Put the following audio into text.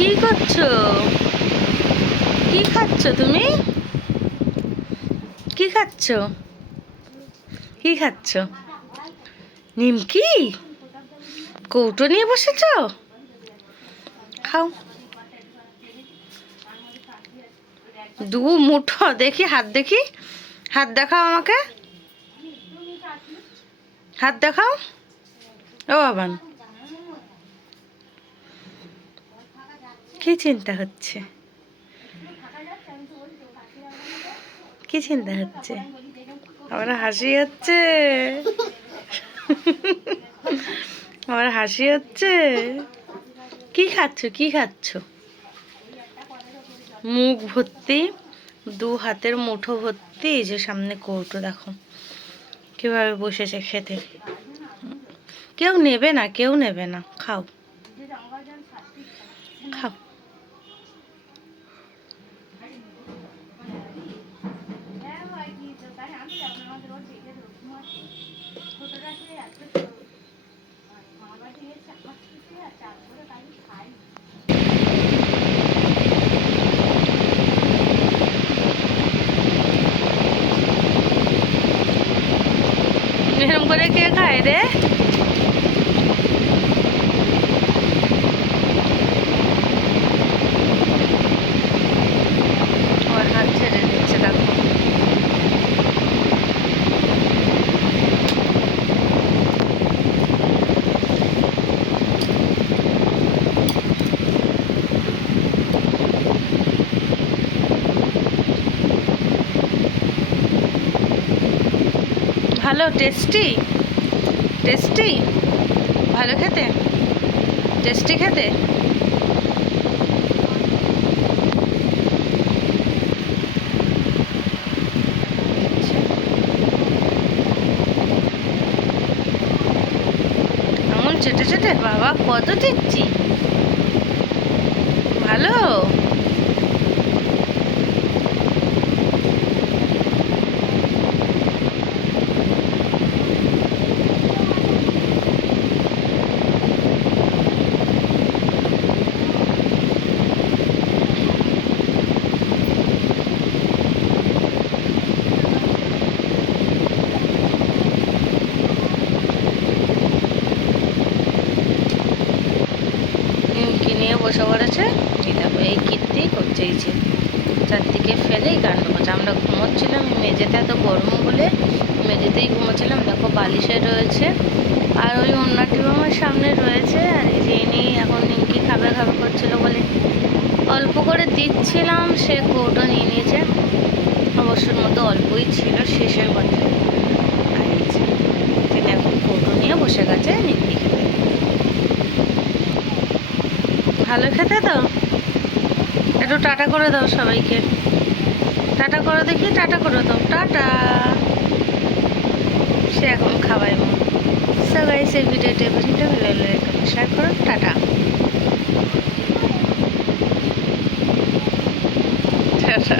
কি করছো? কি খাচ্ছ তুমি? কি খাচ্ছ? কি খাচ্ছ? নিমকি? কৌটো নিয়ে বসেছ? খাও। দু মুঠো দেখি, হাত দেখি, হাত দেখাও আমাকে, হাত দেখাও। ও বাবান, কি চিন্তা হচ্ছে? কি চিন্তা হচ্ছে? আমার হাসি হচ্ছে, আমার হাসি হচ্ছে। কি খাচ্ছ? কি খাচ্ছ? মুখ ভর্তি, দু হাতের মুঠো ভর্তি, এই যে সামনে কৌটো দেখো কিভাবে বসেছে খেতে। কেউ নেবে না, কেউ নেবে না, খাও খাও। এরকম করে কে খায় রে? ওর হাত ছেড়ে দিচ্ছে দেখো। ভালো, টেস্টি, টেস্টি, ভালো খেতে, টেস্টি খেতে। এমন চেটে চেটে, বাবা কত দিচ্ছি, ভালো। নিমকি নিয়ে বসে পড়েছে, এই দেখো এই কীর্তি করছে, এই যে চারদিকে ফেলেই কাণ্ড করছে। আমরা ঘুমোচ্ছিলাম মেঝেতে, এত গরম বলে মেঝেতেই ঘুমোচ্ছিলাম। দেখো বালিশে রয়েছে, আর ওই অন্যটিও আমার সামনে রয়েছে। আর এই যে ইনি এখন নিমকি খাবে খাবে করছিল বলে অল্প করে দিচ্ছিলাম, সে কৌটো নিয়ে নিয়েছে। অবশ্যর মতো অল্পই ছিল, শেষের কথা। আর এই যে তিনি এখন কৌটো নিয়ে বসে গেছে নিমকি খেতে। ভালো খেতে তো, একটু টাটা করে দাও সবাইকে, টাটা করো দেখি, টাটা করে দাও, টাটা। সে এখন খাওয়াই মন। সো গাইস, এই ভিডিওটা ভালো লাগলে শেয়ার করো, টাটা টাটা।